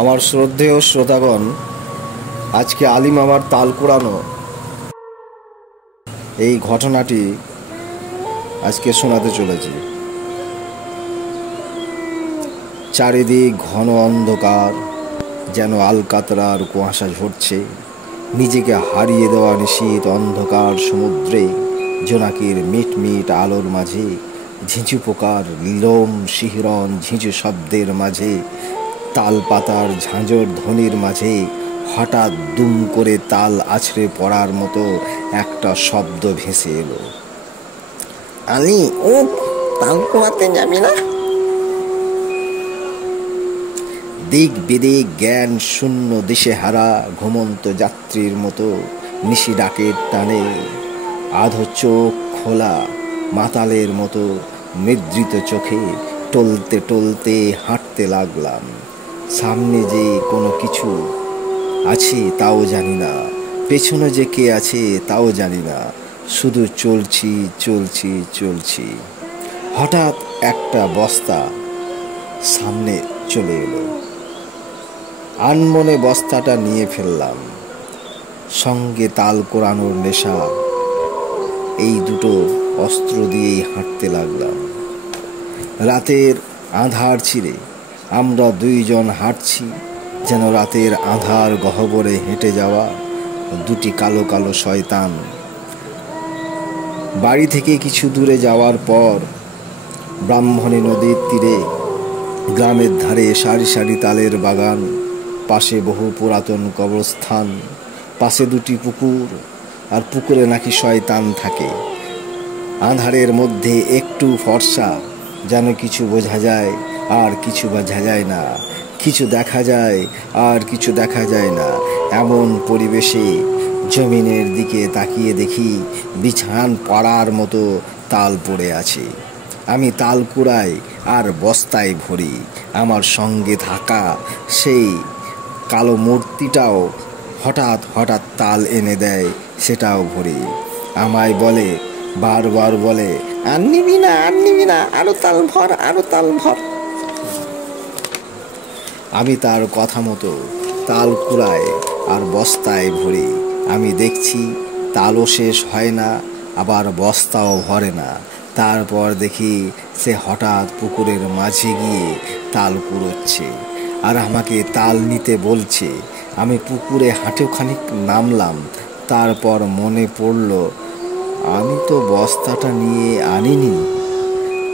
আমার শ্রদ্ধেয় শ্রোতাগণ, আজকে আলিম আমার তাল কুড়ানো এই ঘটনাটি আজকে শোনাতে চলেছি। চারিদিক ঘন অন্ধকার, যেন আলকাতরার কুয়াশা ঝরছে। নিজেকে হারিয়ে দেওয়া নিশীথ অন্ধকার সমুদ্রে জোনাকির মিটমিট আলোর মাঝে, ঝিঁঝু পোকার নীলম শিহরণ ঝিঁঝু শব্দের মাঝে, তাল পাতার ঝাঁঝর ধ্বনির মাঝে হঠাৎ দুম করে তাল আছড়ে পড়ার মতো একটা শব্দ ভেসে এলো। আলি, ও তাল কুড়াতে যাবি না? দিক বিদিক জ্ঞান শূন্য দিশেহারা ঘুমন্ত যাত্রীর মতো নিশি ডাকের টানে আধো চোখ খোলা মাতালের মতো নিদ্রিত চোখে টলতে টলতে হাঁটতে লাগলাম। সামনে যে কোনো কিছু আছে তাও জানি না, পেছনে যে কে আছে তাও জানি না, শুধু চলছি চলছি চলছি। হঠাৎ একটা বস্তা সামনে চলে এলো। আনমনে বস্তাটা নিয়ে ফেললাম, সঙ্গে তাল কোরানোর নেশা। এই দুটো অস্ত্র দিয়েই হাঁটতে লাগলাম। রাতের আঁধার ছিঁড়ে আমরা দুইজন হাঁটছি, যেন রাতের আঁধার গহ্বরে হেঁটে যাওয়া দুটি কালো কালো শয়তান। বাড়ি থেকে কিছু দূরে যাওয়ার পর ব্রাহ্মণী নদীর তীরে গ্রামের ধারে সারি সারি তালের বাগান, পাশে বহু পুরাতন কবরস্থান, পাশে দুটি পুকুর, আর পুকুরে নাকি শয়তান থাকে। আঁধারের মধ্যে একটু ফর্সা, যেন কিছু বোঝা যায় আর কিছু বোঝা যায় না, কিছু দেখা যায় আর কিছু দেখা যায় না। এমন পরিবেশে জমিনের দিকে তাকিয়ে দেখি বিছান পাড়ার মতো তাল পড়ে আছে। আমি তাল কুড়াই আর বস্তায় ভরি। আমার সঙ্গে থাকা সেই কালো মূর্তিটাও হঠাৎ হঠাৎ তাল এনে দেয়, সেটাও ভরি। আমায় বলে, বারবার বলে, আর নিবি না, আর নিবি না, আরো তাল ভর, আরো তাল ভর। আমি তার কথা মতো তাল কুড়াই আর বস্তায় ভরি। আমি দেখছি তালও শেষ হয় না, আবার বস্তাও ভরে না। তারপর দেখি সে হঠাৎ পুকুরের মাঝে গিয়ে তাল কুড়োচ্ছে আর আমাকে তাল নিতে বলছে। আমি পুকুরে হাঁটেও খানিক নামলাম। তারপর মনে পড়ল, আমি তো বস্তাটা নিয়ে আনিনি।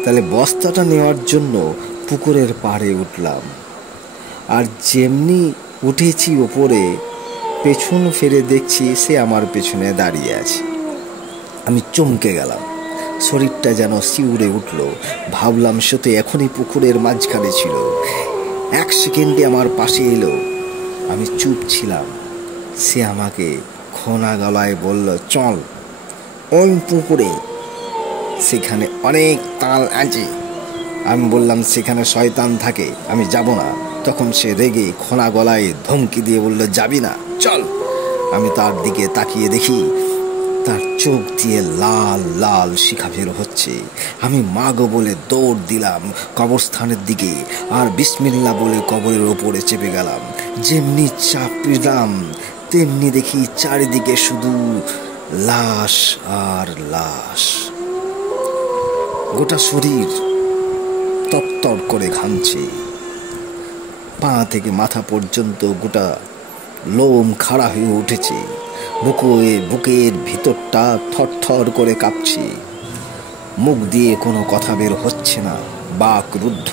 তাহলে বস্তাটা নেওয়ার জন্য পুকুরের পাড়ে উঠলাম। আর যেমনি উঠেছি ওপরে, পেছন ফিরে দেখছি সে আমার পেছনে দাঁড়িয়ে আছে। আমি চমকে গেলাম, শরীরটা যেন শিউরে উঠল। ভাবলাম সে তো এখনই পুকুরের মাঝখানে ছিল। এক সেকেন্ডে আমার পাশে এলো। আমি চুপ ছিলাম। সে আমাকে খোনা গলায় বলল, চল ওই পুকুরে, সেখানে অনেক তাল আছে। আমি বললাম, সেখানে শয়তান থাকে, আমি যাব না। তখন সে রেগে খোনা গলায় ধমকি দিয়ে বলল, যাবি না, চল। আমি তার দিকে তাকিয়ে দেখি তার চোখ দিয়ে লাল লাল শিখা বের হচ্ছে। আমি মাগো বলে দৌড় দিলাম কবরস্থানের দিকে, আর বিসমিল্লাহ বলে কবরের ওপরে চেপে গেলাম। যেমনি চাপলাম তেমনি দেখি চারিদিকে শুধু লাশ আর লাশ। গোটা শরীর তরতর করে ঘামছে। পা থেকে মাথা পর্যন্ত গোটা লোম খাড়া হয়ে উঠেছে। বুকের ভিতরটা থরথর করে কাঁপছে। মুখ দিয়ে কোনো কথা বের হচ্ছে না, বাক রুদ্ধ।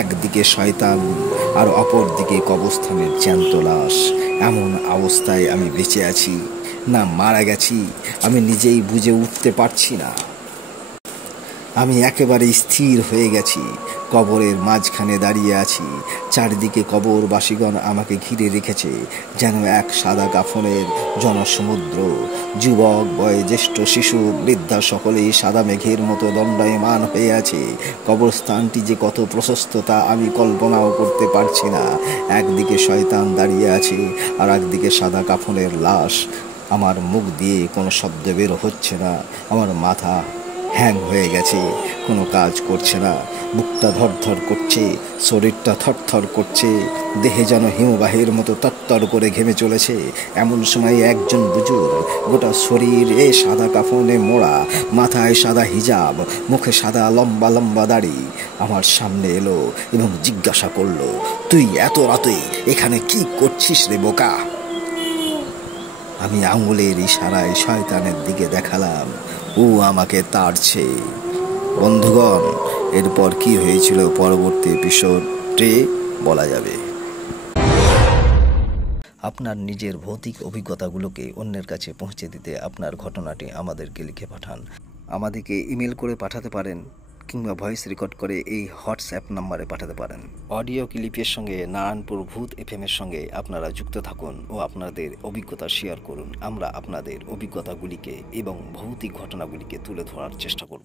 একদিকে শয়তান আর অপর দিকে কবরস্থানের জ্যান্ত লাশ। এমন অবস্থায় আমি বেঁচে আছি না মারা গেছি আমি নিজেই বুঝে উঠতে পারছি না। আমি একেবারে স্থির হয়ে গেছি, কবরের মাঝখানে দাঁড়িয়ে আছি। চারিদিকে কবরবাসীগণ আমাকে ঘিরে রেখেছে, যেন এক সাদা কাফনের জনসমুদ্র। যুবক, বয়োজ্যেষ্ঠ, শিশু, বৃদ্ধা সকলেই সাদা মেঘের মতো দণ্ডায়মান হয়ে আছে। কবরস্থানটি যে কত প্রশস্ত তা আমি কল্পনাও করতে পারছি না। একদিকে শয়তান দাঁড়িয়ে আছে আর একদিকে সাদা কাফনের লাশ। আমার মুখ দিয়ে কোনো শব্দ বের হচ্ছে না। আমার মাথা হ্যাং হয়ে গেছে, কোনো কাজ করছে না। বুকটা ধরধর করছে, শরীরটা থরথর করছে, দেহে যেন হিমবাহের মতো তত্তর করে ঘেমে চলেছে। এমন সময় একজন বুজুর্গ, গোটা শরীরে সাদা কাফনে মোড়া, মাথায় সাদা হিজাব, মুখে সাদা লম্বা লম্বা দাড়ি, আমার সামনে এলো এবং জিজ্ঞাসা করলো, তুই এত রাতে এখানে কি করছিস রে বোকা? আমি আঙুলের ইশারায় শয়তানের দিকে দেখালাম। ও আমাকে তাড়ছে। বন্ধুগণ, এরপর কি হয়েছিল পরবর্তী এপিসোডে বলা যাবে। আপনার নিজের ভৌতিক অভিজ্ঞতাগুলোকে অন্যের কাছে পৌঁছে দিতে আপনার ঘটনাটি আমাদেরকে লিখে পাঠান। আমাদেরকে ইমেল করে পাঠাতে পারেন কিংবা ভয়েস রেকর্ড করে এই হোয়াটসঅ্যাপ নাম্বারে পাঠাতে পারেন। অডিও ক্লিপের সঙ্গে নারায়ণপুর ভূত এফএমের সঙ্গে আপনারা যুক্ত থাকুন ও আপনাদের অভিজ্ঞতা শেয়ার করুন। আমরা আপনাদের অভিজ্ঞতাগুলিকে এবং ভৌতিক ঘটনাগুলিকে তুলে ধরার চেষ্টা করব।